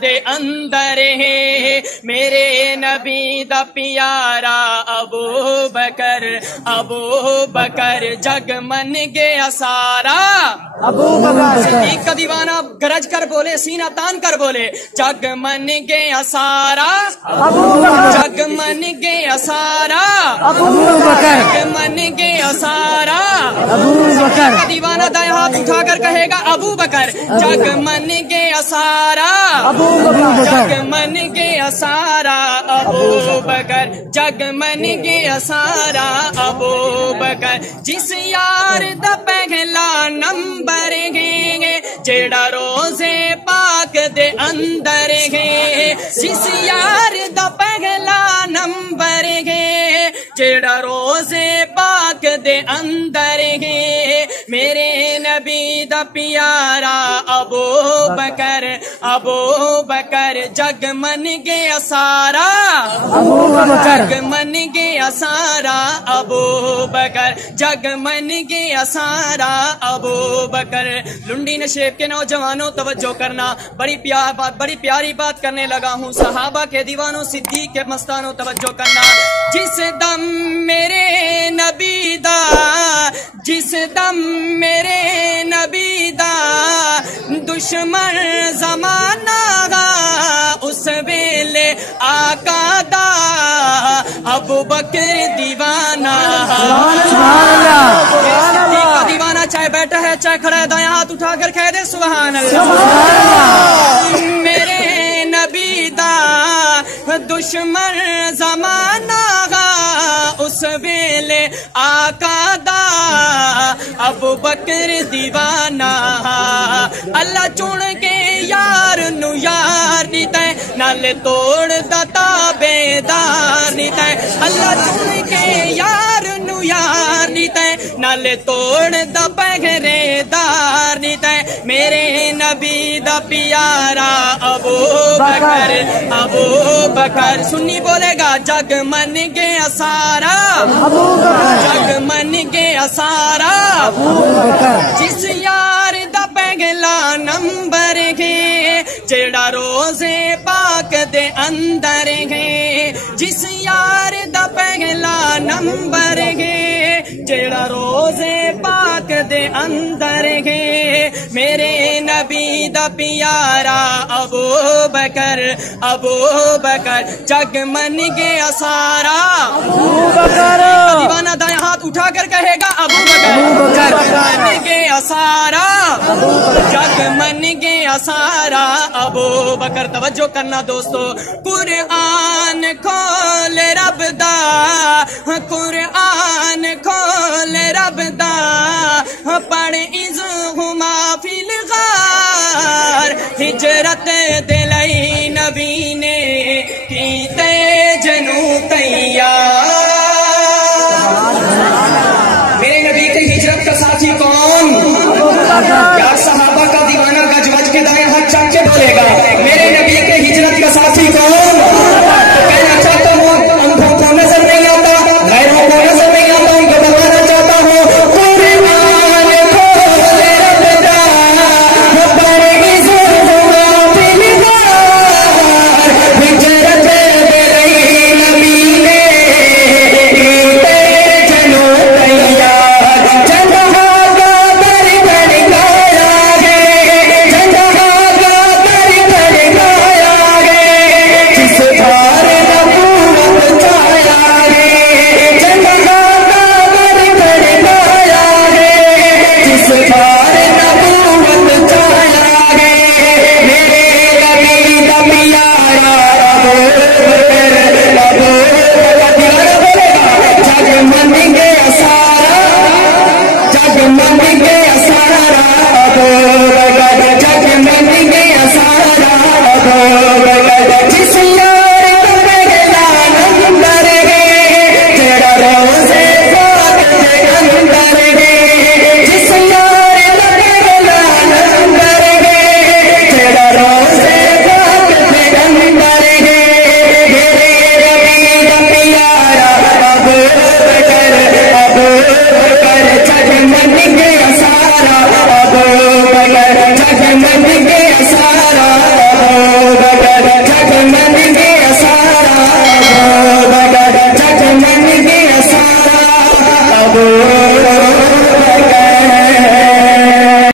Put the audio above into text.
دے اندر ہے میرے نبی دا پیارا ابو بکر جگ من گیا سارا ابو بکر صدیق کا دیوانہ گرج کر بولے سینہ تان کر بولے جگ من گیا سارا ابو بکر جگ من گیا سارا ابو بکر جگ من گیا سارا ابو بکر کا دیوانہ دائیں ہاتھ اٹھا کر کہے گا ابو بکر جگ من گیا سارا ابو بکر جگ من گیا سارا ابو بکر جگ من گیا سارا ابو بکر جس یار دا پہلا نمبر گے جیڑا روزے پاک دے اندر گے جس یار دا پہلا نمبر گے جیڑا روزے پاک دے اندر گے میرے نبی دا پیارا ابو بکر جگ من گیا سارا ابو بکر جگ من گیا سارا ابو بکر جگ من گیا سارا ابو بکر لنڈی نشیب کے نوجوانوں توجہ کرنا بڑی پیاری بات کرنے لگا ہوں صحابہ کے دیوانوں صدیق کے مستانوں توجہ کرنا جس دم میرے نبی دا جس دم میرے نبی دا دشمن زمانہ دا اس ویلے آقا دا ابو بکر دیوانہ صدیق کا دیوانہ چاہے بیٹھا ہے چاہے کھڑا ہے دائیں ہاتھ اٹھا کر کہہ دے سبحان اللہ میرے نبی دا دشمن زمانہ گا اس ویلے آقا دا ابو بکر دیوانہ اللہ چون کے یار نو یار نیتا ہے نال توڑ دا تابیدار نیتا ہے اللہ چون کے یار نو یار نیتا ہے نال توڑ دا پہرے دار نیتا ہے میرے نبی دا پیارا ابو بکر سنی بولے گا جگ من گیا سارا جگ من گیا سارا جس یار دا پہلا نمبر گے جیڑا روزے پاک دے اندر گے جس یار دا پہلا نمبر گے جیڑا روزے پاک دے اندر گے میرے نبی دا پیارا ابو بکر جگ من گیا سارا دیوانہ دائیں ہاتھ اٹھا کر کہے گا ابو بکر جگ من گیا سارا جگ من گیا سارا ابو بکر توجہ کرنا دوستو قرآن کھول رب دا قرآن کھول رب دا پڑھ اذہما فی الغار ہجرت دلئی نبی نے کیتے جنو تیار میرے نبی کی ہجرت کا ساتھی کون یا صحابہ کا دیوانہ گج وج کے دائیں ہاتھ چاک کے بولے گا